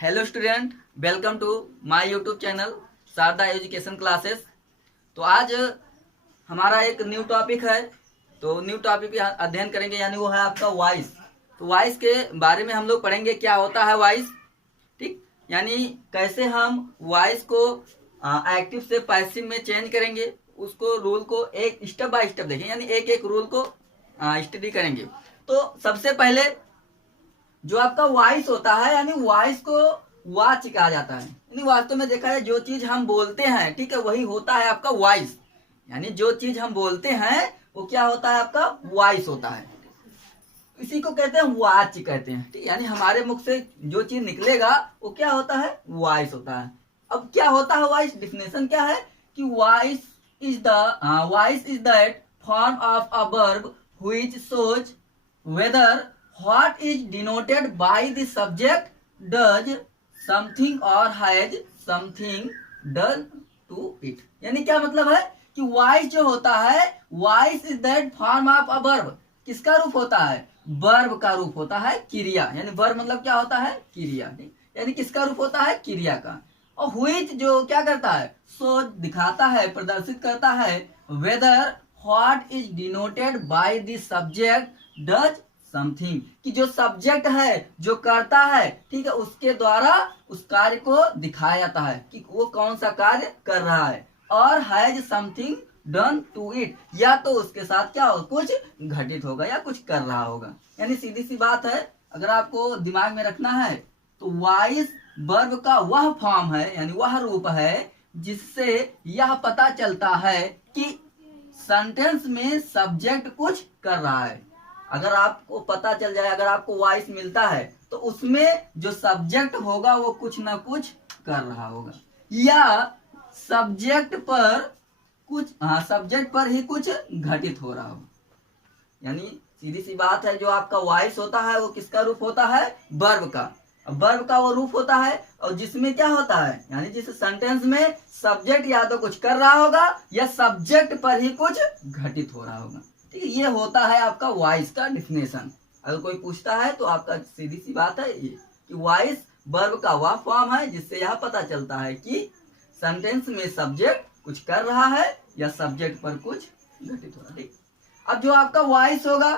Hello student, welcome to my YouTube channel Sharda education classes. तो आज हमारा एक न्यू टॉपिक है। तो न्यू टॉपिक का अध्ययन करेंगे, यानी वो है आपका वॉइस। तो वॉइस के बारे में हम लोग पढ़ेंगे, क्या होता है वॉइस, ठीक, यानी कैसे हम वॉइस को एक्टिव से पैसिव में चेंज करेंगे, उसको रूल को एक स्टेप बाय स्टेप देखेंगे, यानी एक एक रूल को स्टडी करेंगे। तो सबसे पहले जो आपका वॉइस होता है, यानी वॉइस को वाच कहा जाता है। यानी वास्तव में देखा है, जो चीज हम बोलते हैं, ठीक है, वही होता है आपका वॉइस। यानी जो चीज हम बोलते हैं वो क्या होता है, आपका वॉइस होता है। इसी को कहते हैं वाच कहते हैं, ठीक, यानी हमारे मुख से जो चीज निकलेगा वो क्या होता है, वॉइस होता है। अब क्या होता है वॉइस, डिफिनेशन क्या है कि voice is that form of a verb which shows whether what is denoted by the subject does something or has something done to it। यानी क्या मतलब है कि वॉइस जो होता है, voice is that form of a verb. किसका रूप होता है, वर्ब का रूप होता है, क्रिया। यानी वर्ब मतलब क्या होता है, क्रिया, ठीक, यानी किसका रूप होता है, क्रिया का। और व्हिच जो क्या करता है, सो दिखाता है, प्रदर्शित करता है, whether what is denoted by the subject does something, कि जो सब्जेक्ट है, जो करता है, ठीक है, उसके द्वारा उस कार्य को दिखाया जाता है कि वो कौन सा कार्य कर रहा है। और has something done to it, या तो उसके साथ क्या हो, कुछ घटित होगा या कुछ कर रहा होगा। यानी सीधी सी बात है, अगर आपको दिमाग में रखना है तो वॉइस वर्ब का वह फॉर्म है, यानी वह रूप है जिससे यह पता चलता है कि सेंटेंस में सब्जेक्ट कुछ कर रहा है। अगर आपको पता चल जाए, अगर आपको वॉइस मिलता है तो उसमें जो सब्जेक्ट होगा वो कुछ ना कुछ कर रहा होगा, या सब्जेक्ट पर कुछ, सब्जेक्ट पर ही कुछ घटित हो रहा होगा। यानी सीधी सी बात है, जो आपका वॉइस होता है वो किसका रूप होता है, वर्ब का। वर्ब का वो रूप होता है, और जिसमें क्या होता है, यानी जिस सेंटेंस में सब्जेक्ट या तो कुछ कर रहा होगा या सब्जेक्ट पर ही कुछ घटित हो रहा होगा, ठीक है। ये होता है आपका वॉइस का डिफिनेशन। अगर कोई पूछता है तो आपका सीधी सी बात है ये कि वॉइस वर्ब का वह फॉर्म है जिससे यह पता चलता है कि सेंटेंस में सब्जेक्ट कुछ कर रहा है या सब्जेक्ट पर कुछ घटित हो रहा है, ठीक। अब जो आपका वॉइस होगा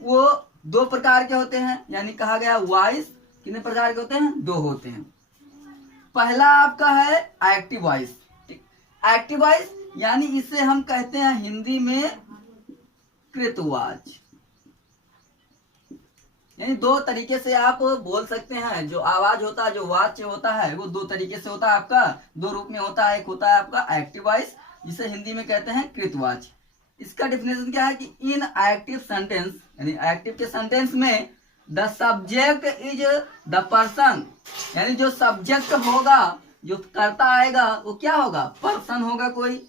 वो दो प्रकार के होते हैं, यानी कहा गया वॉइस कितने प्रकार के होते हैं, दो होते हैं। पहला आपका है एक्टिव वॉइस, ठीक। एक्टिव वॉइस यानी इसे हम कहते हैं हिंदी में कृतवाच। यानी दो तरीके से आप बोल सकते हैं, जो आवाज होता है, जो वाच्य होता है, वो दो तरीके से होता है, आपका दो रूप में होता है। एक होता है आपका एक्टिव वॉइस, जिसे हिंदी में कहते हैं कृतवाच। इसका डिफिनेशन क्या है कि इन एक्टिव सेंटेंस, यानी एक्टिव के सेंटेंस में the subject is the person, यानी जो सब्जेक्ट होगा, जो करता आएगा, वो क्या होगा, पर्सन होगा कोई,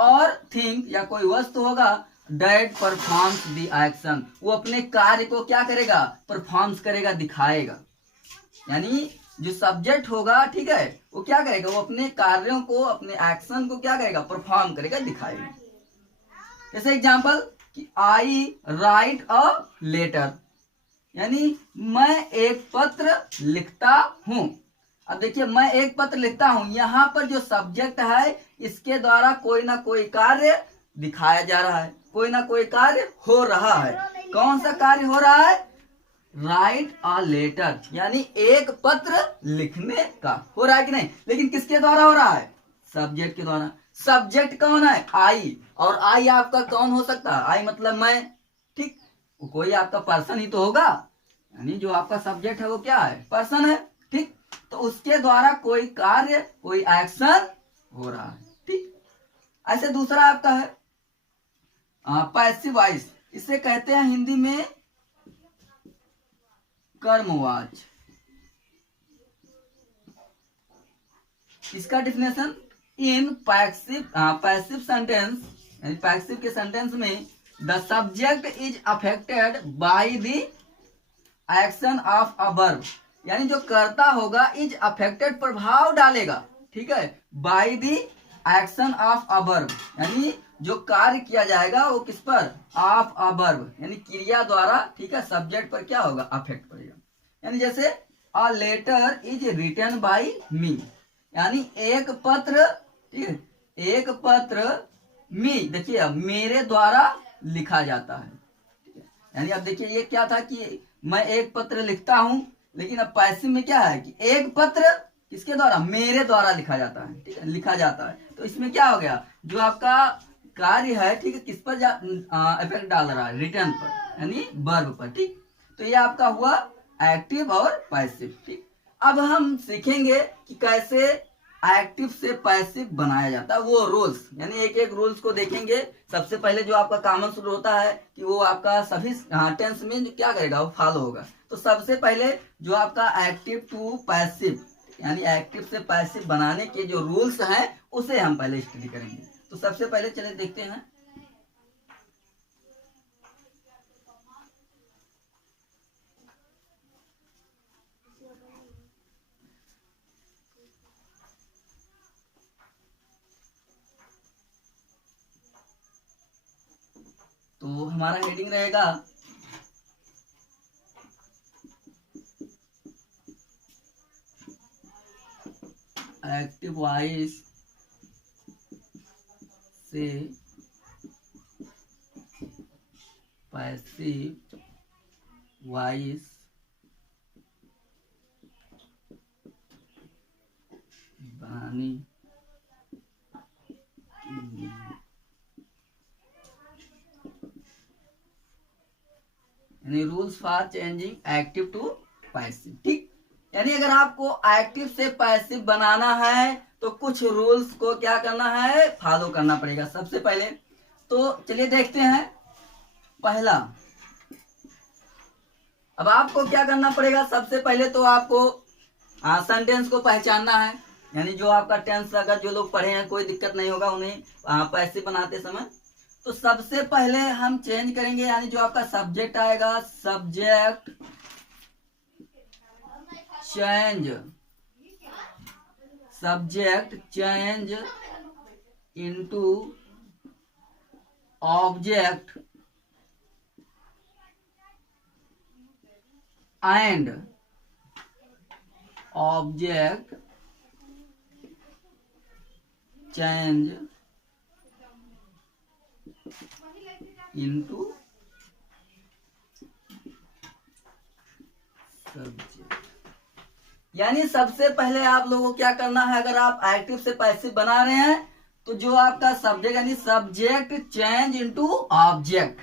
और थिंग या कोई वस्तु होगा, डेट परफॉर्म्स द एक्शन, वो अपने कार्य को क्या करेगा, परफॉर्म्स करेगा, दिखाएगा। यानी जो सब्जेक्ट होगा, ठीक है, वो क्या करेगा, वो अपने कार्यों को, अपने एक्शन को क्या करेगा, परफॉर्म करेगा, दिखाएगा। जैसे एग्जांपल कि आई राइट अ लेटर, यानी मैं एक पत्र लिखता हूं। अब देखिए, मैं एक पत्र लिखता हूं, यहां पर जो सब्जेक्ट है इसके द्वारा कोई ना कोई कार्य दिखाया जा रहा है, कोई ना कोई कार्य हो रहा है। कौन सा कार्य हो रहा है, राइट अ लेटर, यानी एक पत्र लिखने का हो रहा है कि नहीं, लेकिन किसके द्वारा हो रहा है, सब्जेक्ट के द्वारा। सब्जेक्ट कौन है, आई, और आई आपका कौन हो सकता है, आई मतलब मैं, ठीक, वो कोई आपका पर्सन ही तो होगा। यानी जो आपका सब्जेक्ट है वो क्या है, पर्सन है, ठीक। तो उसके द्वारा कोई कार्य, कोई एक्शन हो रहा है, ठीक। ऐसे दूसरा आपका है पैसिव वॉइस, इसे कहते हैं हिंदी में कर्मवाच। इसका डिफिनेशन इन पैसिव सेंटेंस, यानी पैसिव के सेंटेंस में the subject is affected by the action of a verb, यानी जो करता होगा इज अफेक्टेड, प्रभाव डालेगा, ठीक है, by the action of a verb, यानी जो कार्य किया जाएगा वो किस पर, ऑफ अ वर्ब, यानी क्रिया द्वारा, ठीक है, सब्जेक्ट पर क्या होगा, अफेक्ट पड़ेगा। यानी जैसे a letter is written by me, यानी एक पत्र, ठीक है, एक पत्र मी, देखिए अब मेरे द्वारा लिखा जाता है। यानी अब देखिए ये क्या था कि मैं एक पत्र लिखता हूं, लेकिन अब पैसिव में क्या है कि एक पत्र किसके द्वारा, मेरे द्वारा लिखा जाता है, ठीक है, लिखा जाता है। तो इसमें क्या हो गया, जो आपका कार्य है, ठीक है, किस पर इफेक्ट डाल रहा है, रिटर्न पर, यानी वर्ब पर, ठीक। तो ये आपका हुआ एक्टिव और पैसिव, ठीक। अब हम सीखेंगे कि कैसे एक्टिव से पैसिव बनाया जाता है, वो रूल्स, यानी एक एक रूल्स को देखेंगे। सबसे पहले जो आपका कॉमन रूल होता है कि वो आपका सभी टेंस में जो क्या करेगा वो फॉलो होगा। तो सबसे पहले जो आपका एक्टिव टू पैसिव, यानी एक्टिव से पैसिव बनाने के जो रूल्स हैं उसे हम पहले स्टडी करेंगे। तो सबसे पहले चले देखते हैं। तो हमारा हेडिंग रहेगा एक्टिव वॉइस से पैसिव वॉइस बनाने यानी rules for changing active to passive, ठीक। यानी अगर आपको एक्टिव से पैसिव बनाना है तो कुछ रूल्स को क्या करना है, फॉलो करना पड़ेगा। सबसे पहले तो चलिए देखते हैं। पहला, अब आपको क्या करना पड़ेगा, सबसे पहले तो आपको सेंटेंस को पहचानना है, यानी जो आपका टेंस, अगर जो लोग पढ़े हैं कोई दिक्कत नहीं होगा उन्हें पैसिव बनाते समय। तो सबसे पहले हम चेंज करेंगे, यानी जो आपका सब्जेक्ट आएगा, subject change, subject change into object and object change into subject. यानी सबसे पहले आप लोगों को क्या करना है, अगर आप एक्टिव से पैसिव बना रहे हैं तो जो आपका सब्जेक्ट, यानी सब्जेक्ट चेंज इनटू ऑब्जेक्ट,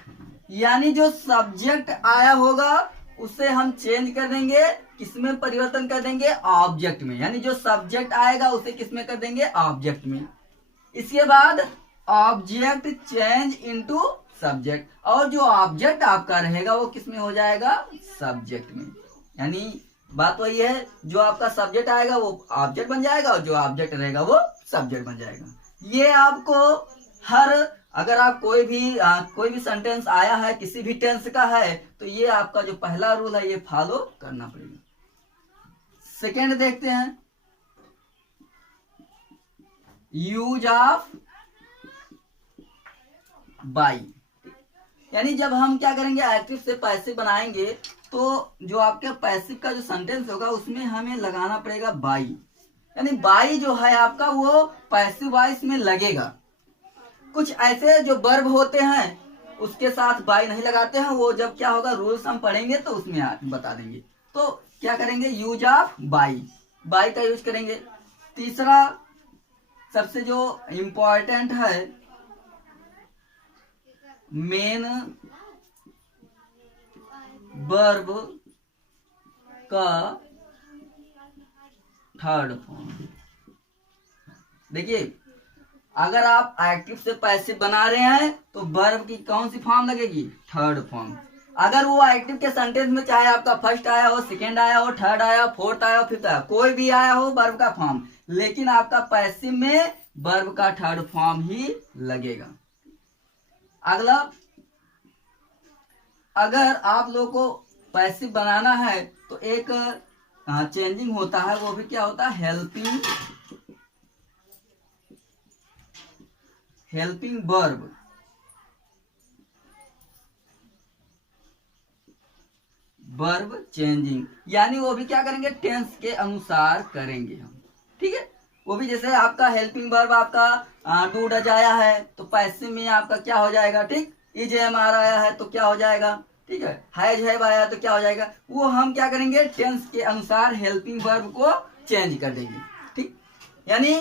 यानी जो सब्जेक्ट आया होगा उसे हम चेंज कर देंगे, किसमें परिवर्तन कर देंगे, ऑब्जेक्ट में। यानी जो सब्जेक्ट आएगा उसे किसमें कर देंगे, ऑब्जेक्ट में। इसके बाद ऑब्जेक्ट चेंज इनटू सब्जेक्ट, और जो ऑब्जेक्ट आपका रहेगा वो किसमें हो जाएगा, सब्जेक्ट में। यानी बात वही है, जो आपका सब्जेक्ट आएगा वो ऑब्जेक्ट बन जाएगा और जो ऑब्जेक्ट रहेगा वो सब्जेक्ट बन जाएगा। ये आपको हर, अगर आप कोई भी सेंटेंस आया है किसी भी टेंस का है तो ये आपका जो पहला रूल है ये फॉलो करना पड़ेगा। सेकेंड देखते हैं, यूज ऑफ बाई। यानी जब हम क्या करेंगे, एक्टिव से पैसिव बनाएंगे तो जो आपके पैसिव का जो सेंटेंस होगा उसमें हमें लगाना पड़ेगा बाई। यानी बाई जो है आपका वो पैसिव वॉइस में लगेगा। कुछ ऐसे जो वर्ब होते हैं उसके साथ बाई नहीं लगाते हैं, वो जब क्या होगा रूल्स हम पढ़ेंगे तो उसमें बता देंगे। तो क्या करेंगे, यूज ऑफ बाई, बाई का यूज करेंगे। तीसरा सबसे जो इंपॉर्टेंट है, मेन वर्ब का थर्ड फॉर्म। देखिए अगर आप एक्टिव से पैसिव बना रहे हैं तो वर्ब की कौन सी फॉर्म लगेगी, थर्ड फॉर्म। अगर वो एक्टिव के सेंटेंस में चाहे आपका फर्स्ट आया हो, सेकेंड आया हो, थर्ड आया हो, फोर्थ आया हो, फिफ्थ आया, कोई भी आया हो वर्ब का फॉर्म, लेकिन आपका पैसिव में वर्ब का थर्ड फॉर्म ही लगेगा। अगला, अगर आप लोगों को पैसिव बनाना है तो एक चेंजिंग होता है, वो भी क्या होता है, हेल्पिंग वर्ब चेंजिंग, यानी वो भी क्या करेंगे, टेंस के अनुसार करेंगे हम। ठीक है, वो भी जैसे आपका हेल्पिंग वर्ब आपका डू डज आया है तो पैसिव में आपका क्या हो जाएगा, ठीक, इज एम आर आया है तो क्या हो जाएगा, ठीक है, हैव आया है तो क्या हो जाएगा, वो हम क्या करेंगे, टेंस के अनुसार हेल्पिंग वर्ब को चेंज कर देंगे। ठीक, यानी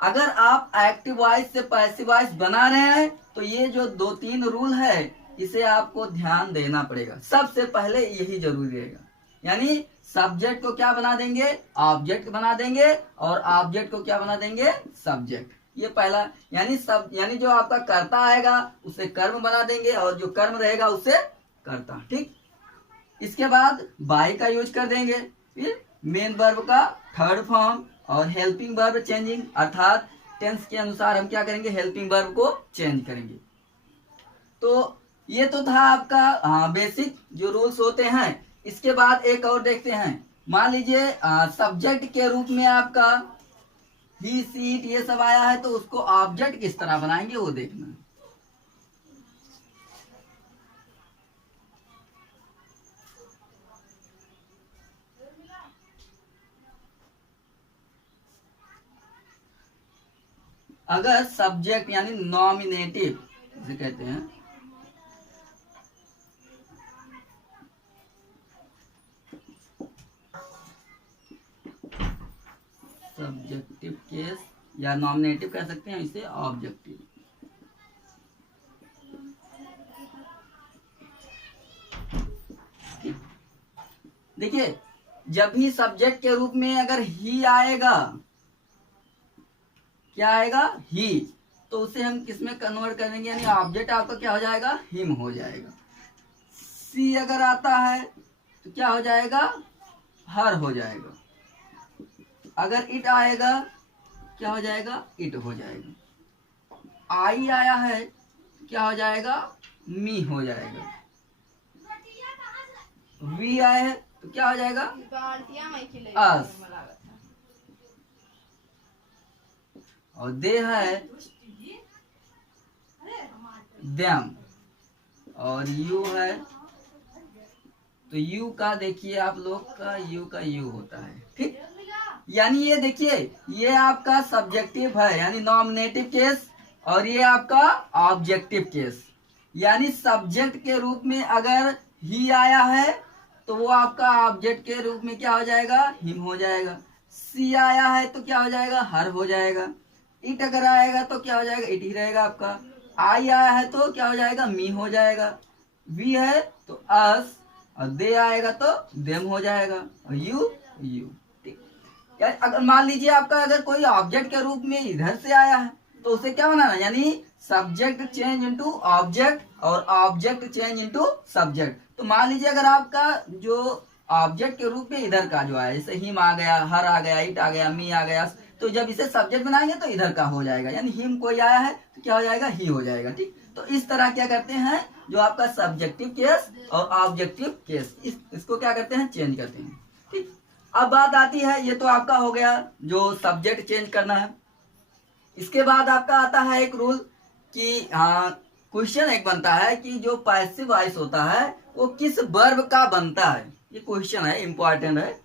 अगर आप एक्टिव वॉइस से पैसिव वॉइस बना रहे हैं तो ये जो 2-3 रूल है इसे आपको ध्यान देना पड़ेगा। सबसे पहले यही जरूरी रहेगा, यानी सब्जेक्ट को क्या बना देंगे, ऑब्जेक्ट बना देंगे, और ऑब्जेक्ट को क्या बना देंगे, सब्जेक्ट। ये पहला, यानी जो आपका कर्ता आएगा उसे कर्म बना देंगे, और जो कर्म रहेगा उसे कर्ता। ठीक, इसके बाद बाय का यूज कर देंगे, फिर मेन वर्ब का थर्ड फॉर्म, और हेल्पिंग वर्ब चेंजिंग, अर्थात टेंस के अनुसार हम क्या करेंगे, हेल्पिंग वर्ब को चेंज करेंगे। तो ये तो था आपका बेसिक जो रूल्स होते हैं। इसके बाद एक और देखते हैं, मान लीजिए सब्जेक्ट के रूप में आपका ही सी इट ये सब आया है तो उसको ऑब्जेक्ट किस तरह बनाएंगे वो देखना। अगर सब्जेक्ट यानी नॉमिनेटिव जिसे कहते हैं, सब्जेक्टिव केस या नॉमिनेटिव कह सकते हैं, इसे ऑब्जेक्टिव। देखिए, जब भी सब्जेक्ट के रूप में अगर ही आएगा, क्या आएगा, ही, तो उसे हम किसमें कन्वर्ट करेंगे, यानी ऑब्जेक्ट आपका क्या हो जाएगा, हिम हो जाएगा। सी अगर आता है तो क्या हो जाएगा, हर हो जाएगा। अगर इट आएगा क्या हो जाएगा, इट हो जाएगा। आई आया है तो क्या हो जाएगा, मी हो जाएगा। वी आया है तो क्या हो जाएगा, अस। और दे है देम, और यू है तो यू का देखिए आप लोग का यू होता है। ठीक, यानी ये देखिए, ये आपका सब्जेक्टिव है यानी नॉमिनेटिव केस, और ये आपका ऑब्जेक्टिव केस। यानी सब्जेक्ट के रूप में अगर ही आया है तो वो आपका ऑब्जेक्ट के रूप में क्या हो जाएगा, हिम हो जाएगा। सी आया है तो क्या हो जाएगा, हर हो जाएगा। इट अगर आएगा तो क्या हो जाएगा, इट ही रहेगा आपका। आई आया है तो क्या हो जाएगा, मी हो जाएगा। वी है तो अस, और दे आएगा तो देम हो जाएगा, और यू। ठीक, अगर मान लीजिए आपका अगर कोई ऑब्जेक्ट के रूप में इधर से आया है तो उसे क्या बनाना, यानी सब्जेक्ट चेंज इनटू ऑब्जेक्ट, और ऑब्जेक्ट चेंज इनटू सब्जेक्ट। तो मान लीजिए अगर आपका जो ऑब्जेक्ट के रूप में इधर का जो है, जैसे हिम आ गया, हर आ गया, इट आ गया, मी आ गया, तो जब इसे सब्जेक्ट बनाएंगे तो इधर का हो जाएगा, यानी हिम कोई आया है तो क्या हो जाएगा, ही हो जाएगा। ठीक, तो इस तरह क्या करते हैं, जो आपका सब्जेक्टिव केस और ऑब्जेक्टिव केस, इसको क्या करते हैं, चेंज करते हैं। ठीक, अब बात आती है, ये तो आपका हो गया जो सब्जेक्ट चेंज करना है। इसके बाद आपका आता है एक रूल कि क्वेश्चन एक बनता है कि जो पैसिव वॉइस होता है वो किस वर्ब का बनता है। ये क्वेश्चन है, इंपॉर्टेंट है।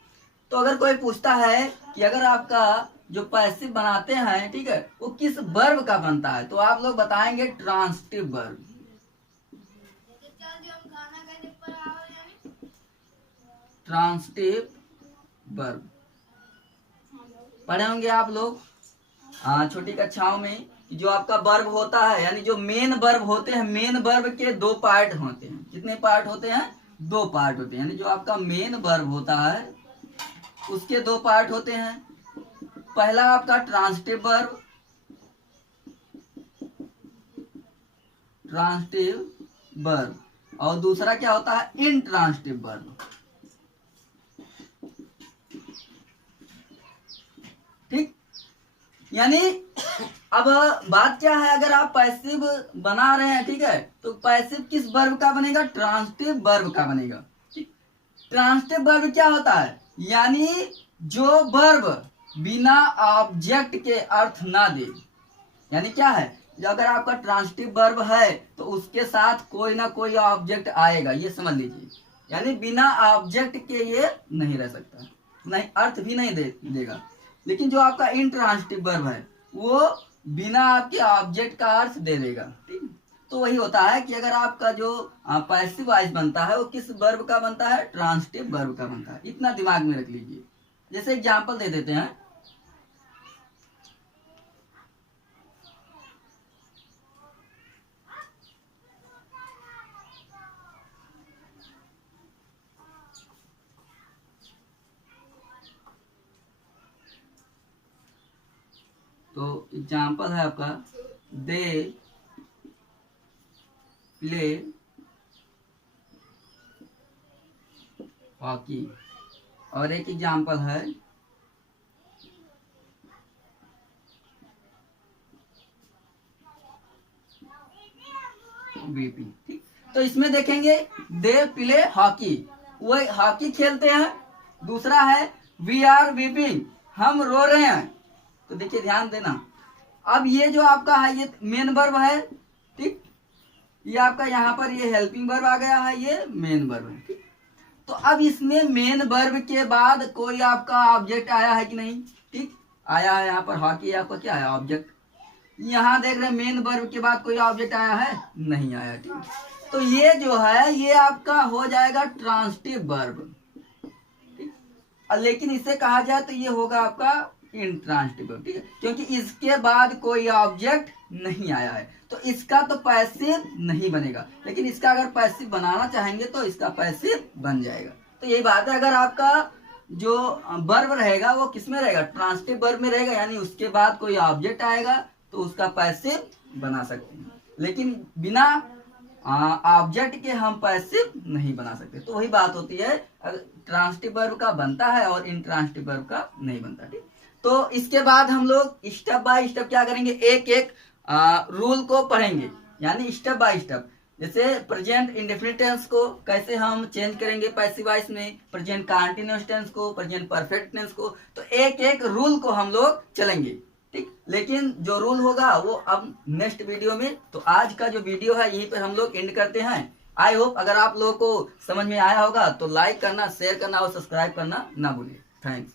तो अगर कोई पूछता है कि अगर आपका जो पैसिव बनाते हैं, ठीक है, वो किस वर्ब का बनता है, तो आप लोग बताएंगे ट्रांसिटिव वर्ब। ट्रांसिटिव वर्ब पढ़े होंगे आप लोग छोटी कक्षाओं में, जो आपका वर्ब होता है, यानी जो मेन वर्ब होते हैं, मेन वर्ब के 2 पार्ट होते हैं। कितने पार्ट होते हैं, 2 पार्ट होते हैं। यानी जो आपका मेन वर्ब होता है उसके 2 पार्ट होते हैं। पहला आपका ट्रांसिटिव वर्ब, और दूसरा क्या होता है, इंट्रांसिटिव वर्ब। ठीक, यानी अब बात क्या है, अगर आप पैसिव बना रहे हैं, ठीक है, तो पैसिव किस वर्ब का बनेगा, ट्रांसिटिव वर्ब का बनेगा। ट्रांसिटिव वर्ब क्या होता है, यानी जो वर्ब बिना ऑब्जेक्ट के अर्थ ना दे। यानी क्या है, अगर आपका ट्रांसिटिव वर्ब है तो उसके साथ कोई ना कोई ऑब्जेक्ट आएगा, ये समझ लीजिए। यानी बिना ऑब्जेक्ट के ये नहीं रह सकता, नहीं अर्थ भी नहीं देगा। लेकिन जो आपका इंट्रांसिटिव वर्ब है वो बिना आपके ऑब्जेक्ट का अर्थ दे देगा, ठीक। तो वही होता है कि अगर आपका जो पैसिव वॉइस बनता है वो किस वर्ब का बनता है, ट्रांसिटिव वर्ब का बनता है। इतना दिमाग में रख लीजिए। जैसे एग्जांपल दे देते हैं, तो एग्जांपल है आपका दे प्ले हॉकी, और एक एग्जांपल है बीपी, ठीक। तो इसमें देखेंगे दे प्ले हॉकी, वो हॉकी खेलते हैं। दूसरा है वी आर वीपिंग, हम रो रहे हैं। तो देखिए ध्यान देना, अब ये जो आपका है ये मेन वर्ब है, ठीक। ये आपका यहाँ पर ये हेल्पिंग वर्ब आ गया है, ये मेन वर्ब है, ठीक। तो अब इसमें मेन वर्ब के बाद कोई आपका ऑब्जेक्ट आया है कि नहीं, ठीक। आया है, यहाँ पर हॉकी आपका क्या है, ऑब्जेक्ट। यहाँ देख रहे हैं मेन वर्ब के बाद कोई ऑब्जेक्ट आया है, नहीं आया, ठीक। तो ये जो है ये आपका हो जाएगा ट्रांसिटिव वर्ब, ठीक। लेकिन इसे कहा जाए तो ये होगा आपका इंट्रांसिटिव वर्ब, ठीक है, क्योंकि इसके बाद कोई ऑब्जेक्ट नहीं आया है। तो इसका तो पैसिव नहीं बनेगा, लेकिन इसका अगर पैसिव बनाना चाहेंगे तो इसका पैसिव बन जाएगा। तो यही बात है, अगर आपका जो वर्ब रहेगा वो किस में रहेगा, ट्रांसिटिव वर्ब में रहेगा, यानी उसके बाद कोई ऑब्जेक्ट आएगा तो उसका पैसिव बना सकते हैं। लेकिन बिना ऑब्जेक्ट के हम पैसिव नहीं बना सकते। तो वही बात होती है, ट्रांसिटिव वर्ब का बनता है और इंट्रांसिटिव वर्ब का नहीं बनता, ठीक। तो इसके बाद हम लोग स्टेप बाय स्टेप क्या करेंगे, एक एक रूल को पढ़ेंगे, यानी स्टेप बाय स्टेप। जैसे प्रेजेंट इंडेफिनिट टेंस को कैसे हम चेंज करेंगे पैसिव वॉइस में, प्रेजेंट कंटीन्यूअस टेंस को, प्रेजेंट परफेक्ट टेंस को, तो एक एक रूल को हम लोग चलेंगे, ठीक। लेकिन जो रूल होगा वो अब नेक्स्ट वीडियो में। तो आज का जो वीडियो है यहीं पर हम लोग एंड करते हैं। आई होप अगर आप लोगों को समझ में आया होगा तो लाइक करना, शेयर करना और सब्सक्राइब करना ना भूलिए। थैंक्स।